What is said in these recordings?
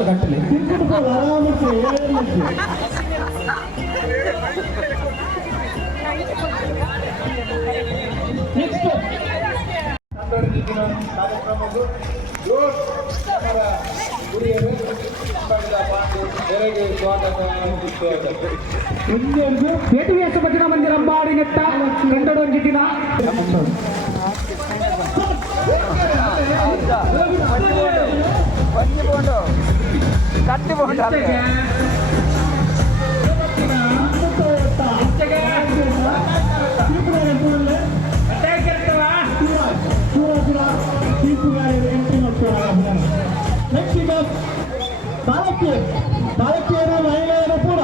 ಕಟ್ಟಲಿ next ಕಾರ್ಯಕ್ರಮದ್ದು ಬೇಟುವ್ಯಾಸ ಭಜನಾ ಮಂದಿರ ಅಂಬಾಡಿ ನೆಟ್ಟ ಕಂಡೊಂಜಿ ದಿನ ಬಾಲಕಿಯರು ಮಹಿಳೆಯರು ಕೂಡ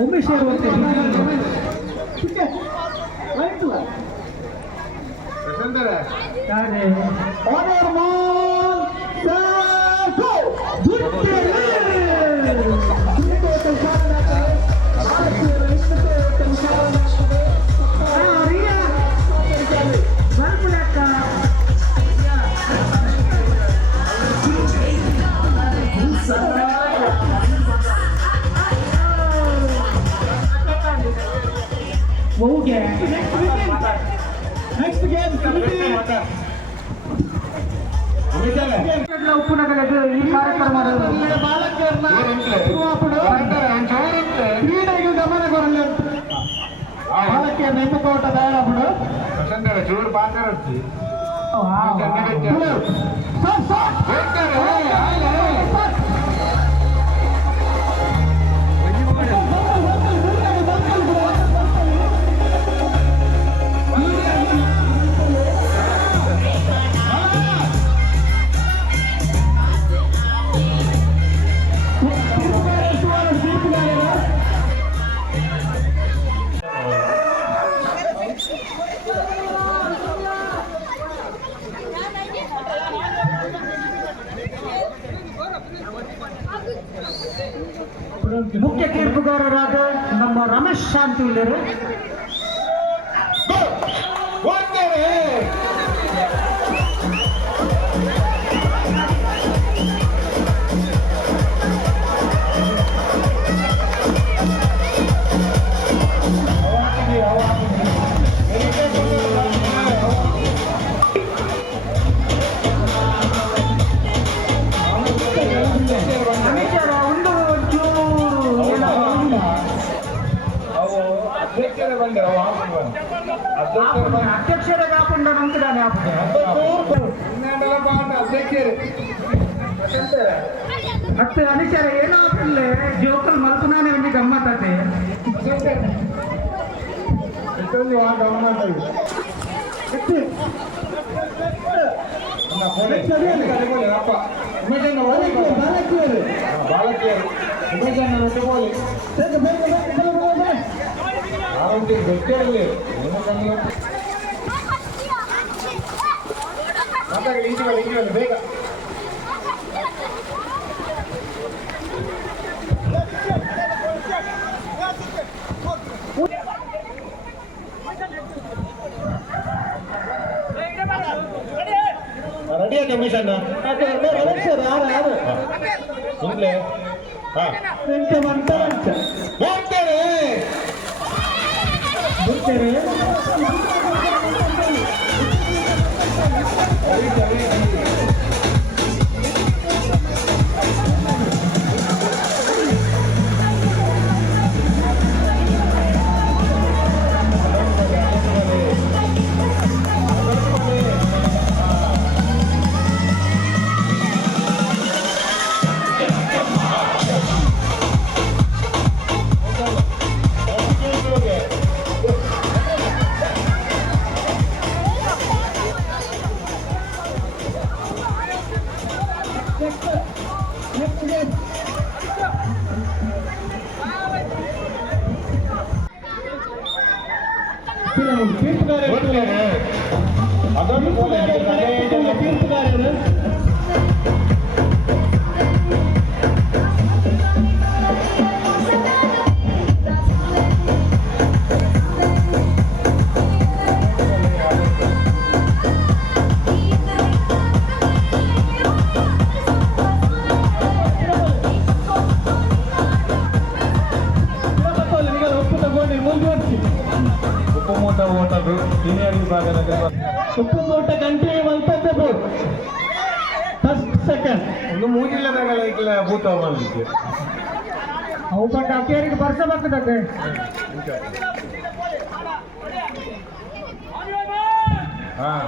ಉಮೇಶ್ ನೆಕ್ಸ್ಟ್ ಗೇಮ್ ಉಪ್ಪುನಗರದ ಈ ಕಾರ್ಯಕ್ರಮದ ಕ್ರೀಡೆಗೆ ಗಮನ ಕೊರಲು ಬಾಲಕಿಯ ನೆಂಪುಕೋಟ ದಯಾಳಪುಡು ಚೂರು ಪಾತ್ರ ಮುಖ್ಯ ತೀರ್ಪುಗಾರರಾದ ನಮ್ಮ ರಮೇಶ್ ಶಾಂತಿ ಇಲ್ಲರು అధ్యక్షుడు కాకుండా మంత్రిదాన్ని ಹತ್ತು ಅನಿಚಾರ ಏನಾಗ್ತಿಲ್ಲ ಜೋಕಲ್ ಮಲ್ಪನಾನೆ ಒಂದು ಗಮ್ಮತ್ತತೆ ಗೊತ್ತಿರಲಿ ಬೇಗ ರೆಡಿಯಾ ಕಮಿಷನ್ ಯಾರು ಇಂಗ್ಲೇ ಉಪಮೂಟ ಓಟದು ಸೀನಿಯರ್ ವಿಭಾಗದ ಉಪ್ಪುಮೂಟ ಗಂಟೆ ಮಲ್ಪದ್ದು ಫಸ್ಟ್ ಸೆಕೆಂಡ್ ಒಂದು ಮೂಗಿಲ್ಲದಾಗಲ್ಲ ಈಗಲೇ ಭೂತ ಮಾಡಿದ್ದೆ ಅವು ಬಟ್ ಅಕ್ಕೇರಿಗೆ ಬರ್ಸಬೇಕಾಗತ್ತೆ ಹಾಂ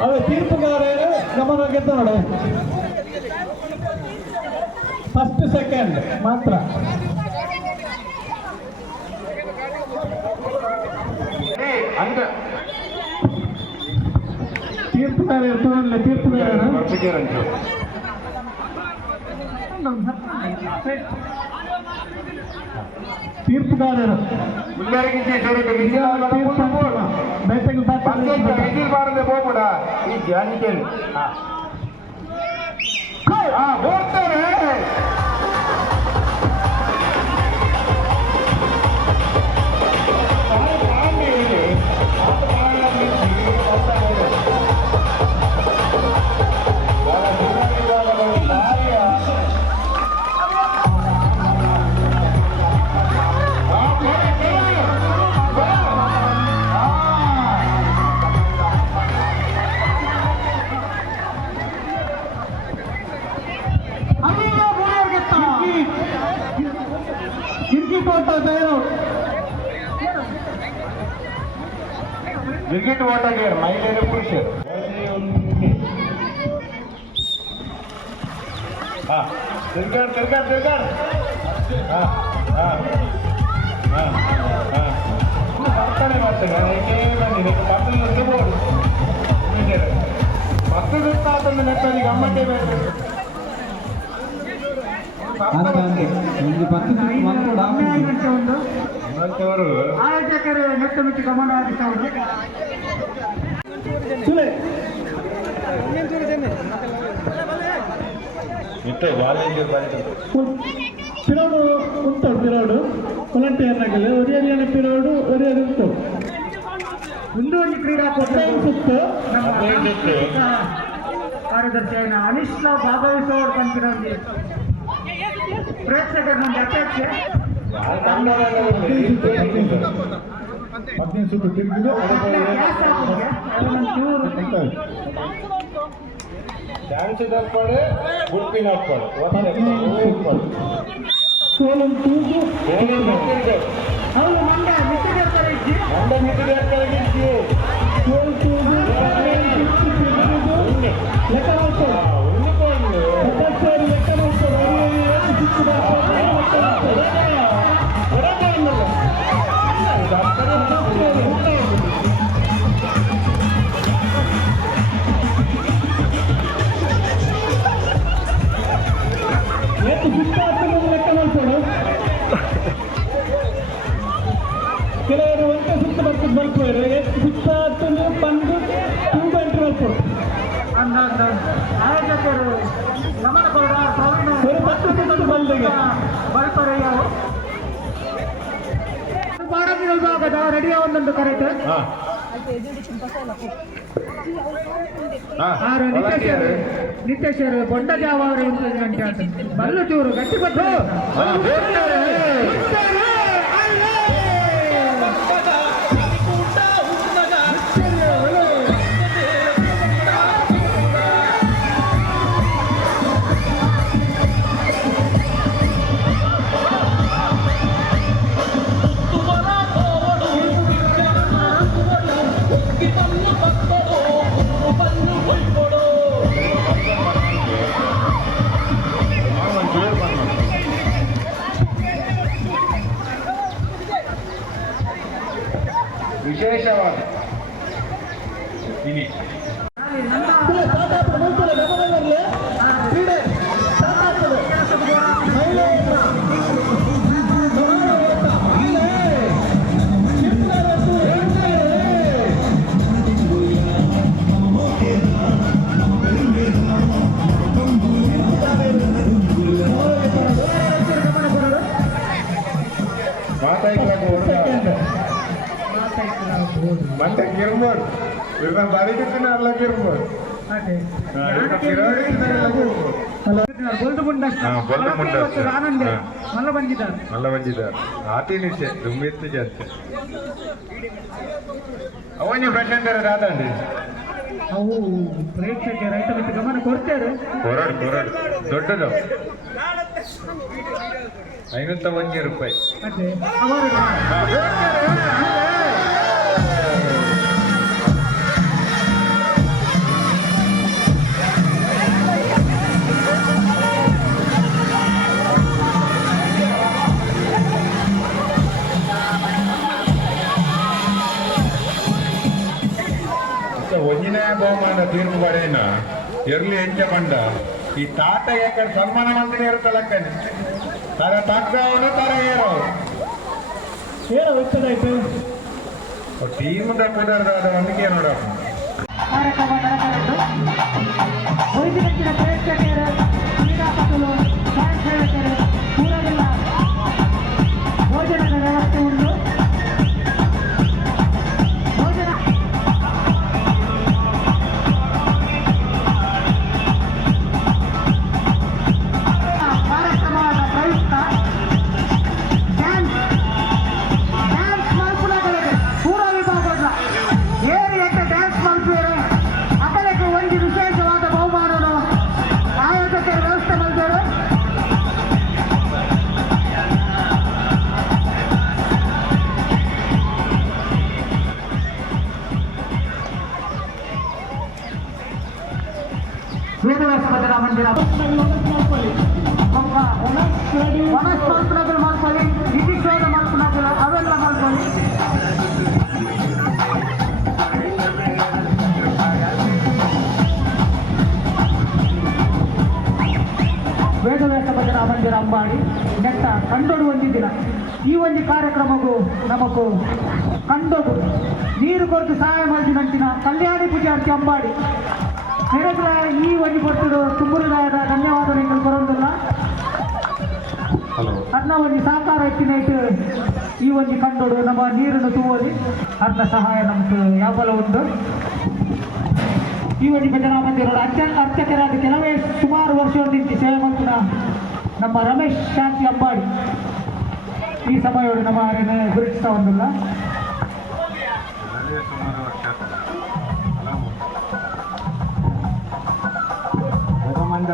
ಅದೇ ತೀರ್ಪುಗಾರರು ಗಮನ ಗೆದ್ದೋಣ ಫಸ್ಟ್ ಸೆಕೆಂಡ್ ಮಾತ್ರ ತೀರ್ಪುಗಾರ ಇರ್ತದಲ್ಲ ತೀರ್ಪುಗಾರ ತೀರ್ಪುಗಾರರು ಬಾರದೆ ಹೋಗ್ಬಿಡ ಈ ಜಾನಿಕೇಳಿ ಹೋಗ್ತಾರೆ ವಿಕೆಟ್ ಓಟಗೆ ಮಹಿಳೆಯರು ಪುರುಷರು ತಿರ್ಗಾಡ್ ತಿರ್ಗಾಡ್ ತಿರ್ಗಾಡ್ ಬರ್ತಾನೆ ಮಾಡ್ತೇನೆ ಏಕೆ ಬಂದಿದೆ ಮತ್ತೊಂದು ಬೋರ್ಡ್ ಮತ್ತೊಂದು ಅದೊಂದು ನೆಟ್ಟಲ್ಲಿ ಗಮ್ಮತ್ತೇ ಬೇಕು ಆಯೋಜಕರು ನೆಟ್ಟು ಮಿಟ್ಟು ಗಮನ ಹರಿಸಬಹುದು ಪಿರೋಡು ಉಂಟು ಪಿರೋಡು ವಾಲಂಟಿಯರ್ನಾಗಲಿ ಒರಿಯಲಿನ ಪಿರೋಡು ಒರಿಯಲು ಉಂಟು ಒಂದು ಕ್ರೀಡಾಕೂಟ ಸುತ್ತು ಕಾರ್ಯದರ್ಶಿಯಾಗಿನ ಅನಿಶ್ಲ ಭಾಗವಹಿಸುವವರು ಕಂತಿರೋದು ಪ್ರೇಕ್ಷಕರ ನಮ್ಗೆ ಅಪೇಕ್ಷೆ 15 ಸುತ್ತು ತಿರುಗಿದು ಡ್ಯಾನ್ಸ್ ಹಾಕ್ಪಾಡು ಗುಡ್ಪಿನ ಹಾಕ್ಪಾಡು ಸೋಲಂ ತೂಗು ಅವಳು ಮಂಡ ಮಿಟ್ಟಿಗೆ ಸೋಲು ತೂಗು ಲೆಕ್ಕ ಕೆಲವರು ಒಂದೇ ಸುತ್ತ ಬರ್ತದೆ ಬಲ್ಪೋರು ಎಷ್ಟು ಸುತ್ತ ಬಂದು ಟೂ ಗಂಟೆ ಬಲ್ಪೋರು ಆಯೋಜಕರು ಗಮನ ಬಲ್ದಿಗೆ ಬಲ್ಪರಯ್ಯವು ಭಾರತ ವಿಭಾಗದ ರೆಡಿಯ ಒಂದೊಂದು ಕರೆಕ್ಟ್ ನಿತ್ಯೇಶ್ವರು ಬೊಂಡ ಜಾವ ಅವರು ಗಂಟೆ ಅಂತ ಬಲ್ಲು ಚೂರು ಗಟ್ಟಿ ಬದ್ದು ವಿಶೇಷವಾದ ಇಲ್ಲಿ ಮತ್ತೆ ಕಿರ್ಬೋದು ಇವ್ರನ್ನ ಬರೀಕಿರ್ತೀನಿ ಅಲ್ಲ ಕಿರ್ಬೋದು ಅದೇ ಆನಂದ ಮಲ್ಲ ಬಂದಿದ್ದಾರೆ ಮಲ್ಲ ಬಂದಿದ್ದಾರೆ ಆತಿ ನಿಶ್ಚಯ ದುಮ್ಮೆತ್ತು ಜಾಸ್ತಿ ಅವನ್ಯ ಪ್ರಶಾಂತರ ರಾದಂಡಿ ಅವು ಪ್ರೇಕ್ಷಕ ರೈತ ಮಿತ್ರ ಗಮನ ಕೊಡ್ತೇವೆ ಕೊರಡು ದೊಡ್ಡದು 51 ರೂಪಾಯಿ ಅದೇ ಅವರು ಒಂದಿನ ಬಹುಮಾನ ತೀರ್ಪು ಪಡೆಯನ ಎರ್ಲಿ ಹೆಂಚ ಬಂಡ ಈ ತಾತ ಯಾಕಂದ್ರೆ ಸನ್ಮಾನ ಮಂತ್ರಿ ಇರುತ್ತಲ್ಲಕ್ಕನೆ ತರ ತಗ್ಗವನು ತರ ಏರವನು ಏನೋ ಗೊತ್ತಾಯ್ತು ಟೀಮ್ದ ಕುದರ್ದಾದ ಒಂದಿಗೆ ನೋಡ ಕಾರ್ಯಕ್ರಮ ನಡೆದು ವೈದ್ಯಕೀಯ ಪ್ರೇಕ್ಷಕರು ಕ್ರೀಡಾಪಟುಗಳು ಫ್ಯಾನ್ ಸೇವಕರು ಊರಲ್ಲ ಭೋಜನದ ವ್ಯವಸ್ಥೆ ಉಂಟು ಭೋಜನ ಕಾರ್ಯಕ್ರಮದ ಪ್ರಯುಕ್ತ ಡ್ಯಾನ್ಸ್ ಮಲ್ಪುನಗಳಿಗೆ ಪೂರ ವಿಭಾಗದ ಏರಿಯಕ್ಕೆ ಡ್ಯಾನ್ಸ್ ಮಲ್ಪೇರು ಅಕಲಕ್ಕೆ ಒಂದು ವಿಶೇಷವಾದ ಬಹುಮಾನವನ್ನು ಆಯೋಜಕರು ವ್ಯವಸ್ಥೆ ಮಾಡಿದರು ವೇದವ್ಯಾಸ ಭಜನಾ ಮಂದಿರ ವನಸ್ ಮಲ್ಪನಗಳು ಮಾಡ್ಕೊಳ್ಳಿ ನಿತೀಶ್ವರ ಮಲ್ಪನಗಳು ಅವೆಲ್ಲ ಮಾಡ್ಕೊಳ್ಳಿ ವೇದವ್ಯಾಸ ಭಜನಾ ಮಂದಿರ ಅಂಬಾಡಿ ನೆಟ್ಟ ಕಂಡೋಡು ಒಂದಿದ್ದಿನ ಈ ಒಂದು ಕಾರ್ಯಕ್ರಮಕ್ಕೂ ನಮಗೂ ಕಂಡೋಡು ನೀರು ಕೊರತು ಸಹಾಯ ಮಾಡಿದಂತಿನ ಕಲ್ಯಾಣಿ ಪೂಜಾರ್ತಿ ಅಂಬಾಡಿ ಹೇಳಿದ್ರೆ ಈ ಒಂದು ಕೊಟ್ಟು ತುಂಬುದಾದ ಧನ್ಯವಾದ ನೀವು ಬರೋದಿಲ್ಲ ಅನ್ನ ಒಂದು ಸಹಕಾರ ಹೆಚ್ಚಿನ ಇಟ್ಟು ಈ ಒಂದು ಕಂಡೋಡು ನಮ್ಮ ನೀರನ್ನು ತುಂಬಿ ಅನ್ನ ಸಹಾಯ ನಮ್ಗೆ ಯಾವಲ ಉಂಟು ಈ ಒಂದು ಭಜನಾ ಮಂದಿರ ಅರ್ಚಕರಾದ ಕೆಲವೇ ಸುಮಾರು ವರ್ಷದಿಂದ ಸೇವೆ ಮಾಡ್ತಿನ ನಮ್ಮ ರಮೇಶ್ ಶಾಂತಿ ಅಂಬಾಡಿ ಈ ಸಮಯವನ್ನು ನಮ್ಮ ಗುರುತಿಸ್ತಾ ಒಂದಿಲ್ಲ ಮಂದ